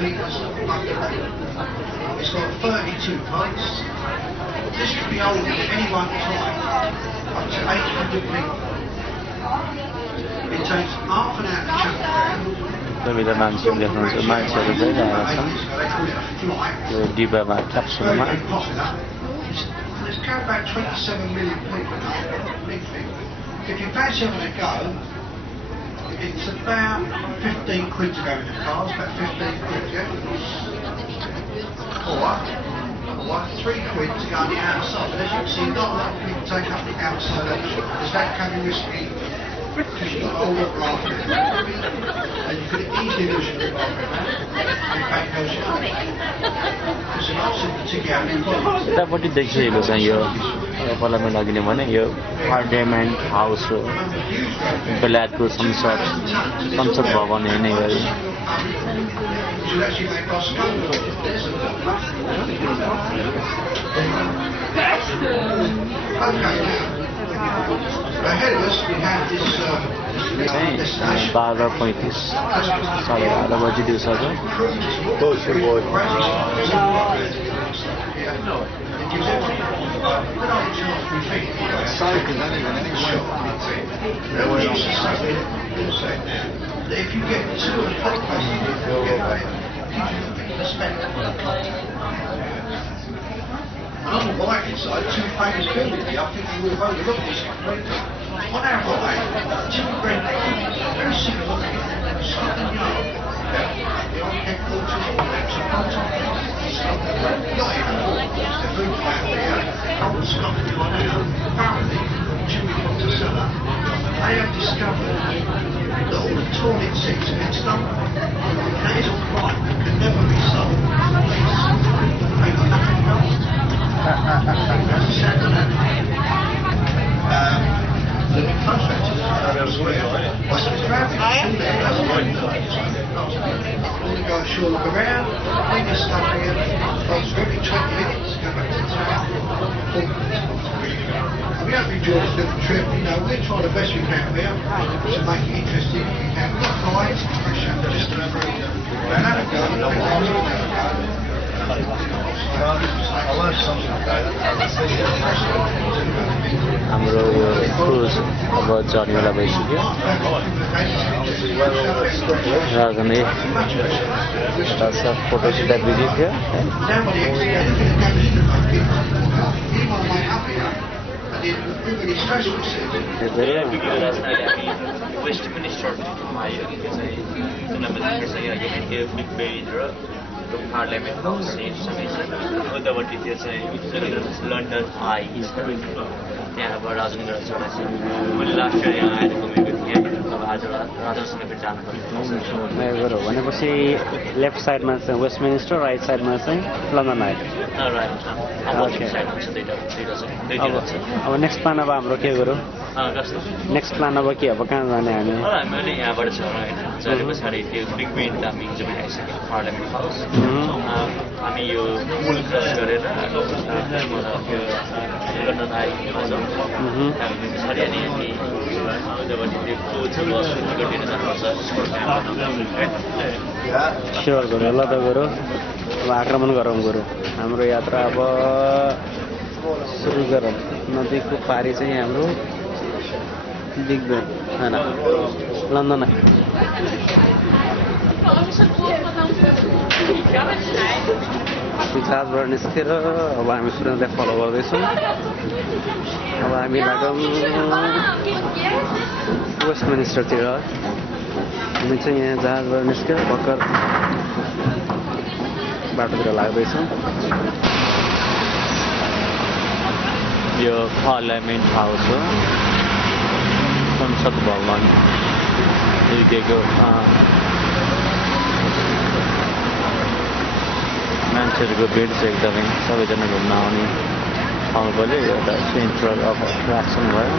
metres underneath. It's got 32 volts. This could be holding at any one time up to 800 people. It takes half an hour to jump around. Maybe the man's in different amounts of the day. They call it a flight. The Diba capsule. Very popular. There's about 27 million people now. Big thing. If you fancy having a go, it's about 15 quid to go in the car. It's about 15 quid, yeah? Or 3 quid to go on the outside. But as you can see, not a lot of people take up the outside option. Because that can be risky. Because you've got all the raft and you could easily lose your raft and back goes your money. Because an option to get out of the यतापट्टि देखिएको छ यो parliament लगिने भने यो parliament house हो बेलायतको संसद भवन हेर्ने गरी Ahead of us, we have this 12:35 12:30 बजी दिउँसो if you get to a place, you get on the right hand side, two famous buildings. I think you would have overlooked this one. On our right, two great buildings, very similar looking, Scotland Yard. The old headquarters of the not even the food family, old Scotland Yard now. Apparently, Jimmy Monticello, they have discovered that all the toilet seats have been stolen. That is all crime that can never be sold. They got nothing else. The contractors elsewhere. We go ashore, look around, bring your stuff here, every 20 minutes, go back to town. We hope you enjoy this little trip. You know, we're trying the best we can here to make it interesting. We can. We've got guides, just over an hour ago. हाम्रो यो cruise अब चढ्नेवाला भइसक्यो राजधानी photo shoot busy थियो Parliament House उतापट्टि त्यो चाहिँ London I त्यहाँबाट राजनीति गर्न सक्छ मैले लास्ट इयर यहाँ आएर घुमेको थिएँ अब आज राजासँग पनि जानु पर्यो भनेपछि लेफ्ट साइडमा चाहिँ वेस्टमिनिस्टर राइट साइडमा चाहिँ लन्डन आई अब नेक्स्ट प्लान अब हाम्रो के गरौँ नेक्स्ट प्लान अब के अब कहाँ जाने हामी मैले यहाँबाट छ होइन चले पछाडि त्यो बिग बेन हामी हिजो पनि आइसक्यो पार्लियामेन्ट हाउस हामी यो पुल क्रस गरेर लन्डन आइपुग्छौँ हामी पछाडि अनि उतापट्टि त्यो कोच बस गरिदिन जानुपर्छ स्योर गरौँ ल त गरौँ अब आक्रमण गरौँ गरौँ हाम्रो यात्रा अब सुरु गरौँ नदीको पारी चाहिँ हाम्रो बिग बेन होइन लन्डन जहाजबाट निस्केर अब हामी सुरक्षालाई फलो गर्दैछौँ अब हामी लागौँ वेस्टमिनिस्टरतिर हामी चाहिँ यहाँ जहाजबाट निस्केर भर्खर बाटोतिर लाग्दैछौँ यो पार्लियामेन्ट हाउस हो संसद भवन युकेको मान्छेहरूको भिड चाहिँ एकदमै सबैजना घुम्न आउने ठाउँ पनि एउटा सेन्ट्रल अफ एट्र्याक्सन भयो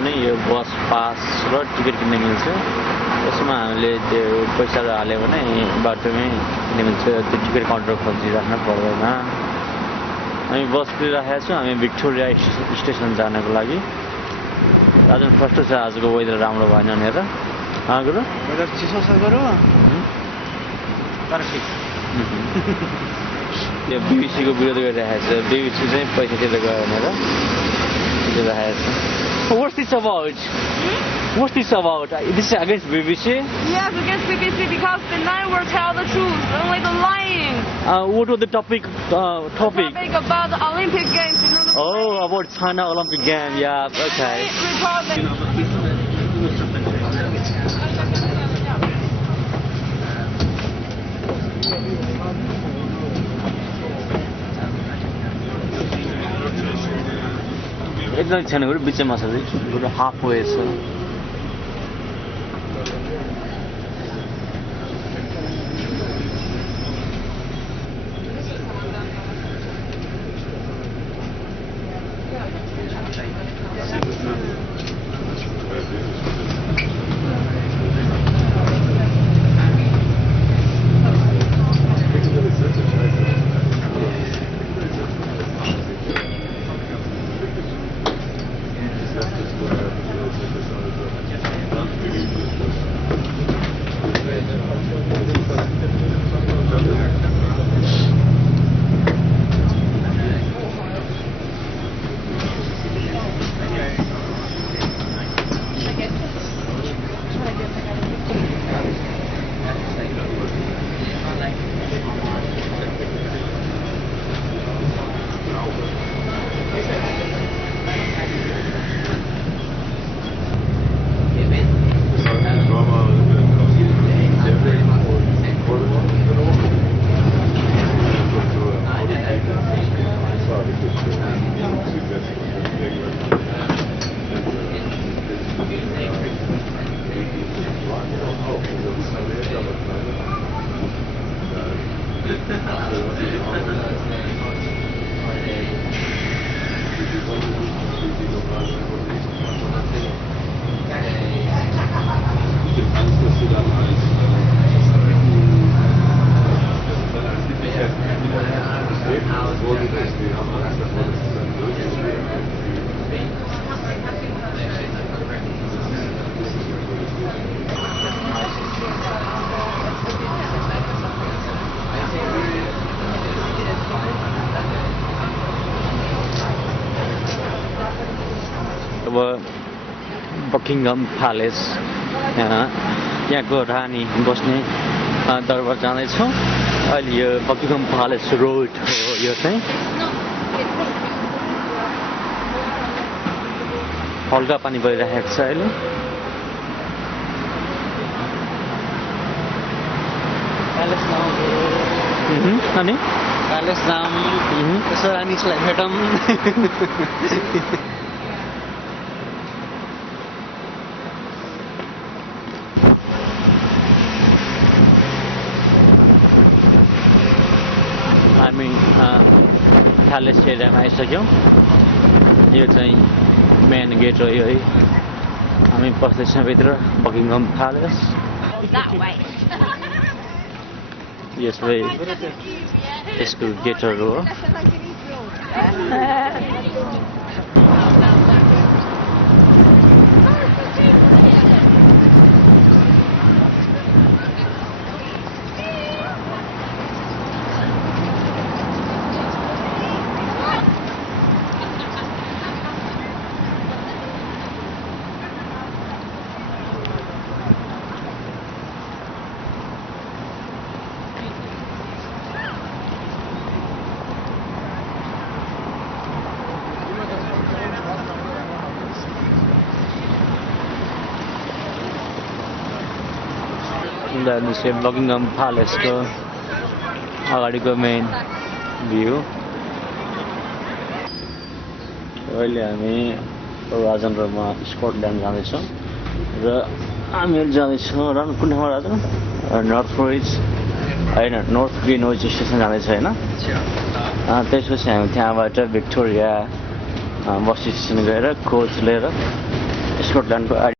पनि यो बस पास र टिकट किन्न मिल्छ यसमा हामीले त्यो पैसा हाल्यो भने बाटोमै किन्न मिल्छ त्यो टिकट काउन्टर खोजिराख्न पर्दैन हामी बस कुदिराखेका छौँ हामी भिक्टोरिया स्टेसन जानको लागि आज फर्स्ट छ आजको वेदर राम्रो भएन भनेर गुरु वेदर चिसो छ गुरु तर ठिक यो बिबिसीको विरोध गरिरहेको छ बिबिसी चाहिँ पैसा तिरेर गयो भनेर दिइरहेको छ What's this about? What's this about? This is against BBC? Yes, against BBC because the line will tell the truth, only the lying. What was the topic? Topic about the Olympic Games. You know, Oh, about China Olympic game. Yeah, okay. Republic. एकदम छैन गुरु बिचमा छ गुरु half way छ अब बकिङहम palace यहाँको रानी बस्ने दरबार जाँदैछौँ अहिले यो बकिङहम प्यालेस रोड हो यो चाहिँ हल्का पानी परिरहेको छ अहिले अनि प्यालेस जाम यसो रानीलाई भेटौँ हामी प्यालेस एरियामा आइसक्यौँ यो चाहिँ मेन गेट हो यो है हामी पस्दैछौँ भित्र बकिङहम प्यालेस यो सबै यसको गेटहरू हो दृश्य बकिङहम प्यालेसको अगाडिको मेन भ्यू अहिले हामी राजन र म स्कटल्यान्ड जाँदैछौँ र हामीहरू जाँदैछौँ र कुन ठाउँमा राजन नर्थ रोइज होइन नर्थ ग्रिनविच स्टेसन जाँदैछ होइन त्यसपछि हामी त्यहाँबाट भिक्टोरिया बस स्टेसन गएर कोच लिएर स्कटल्यान्डको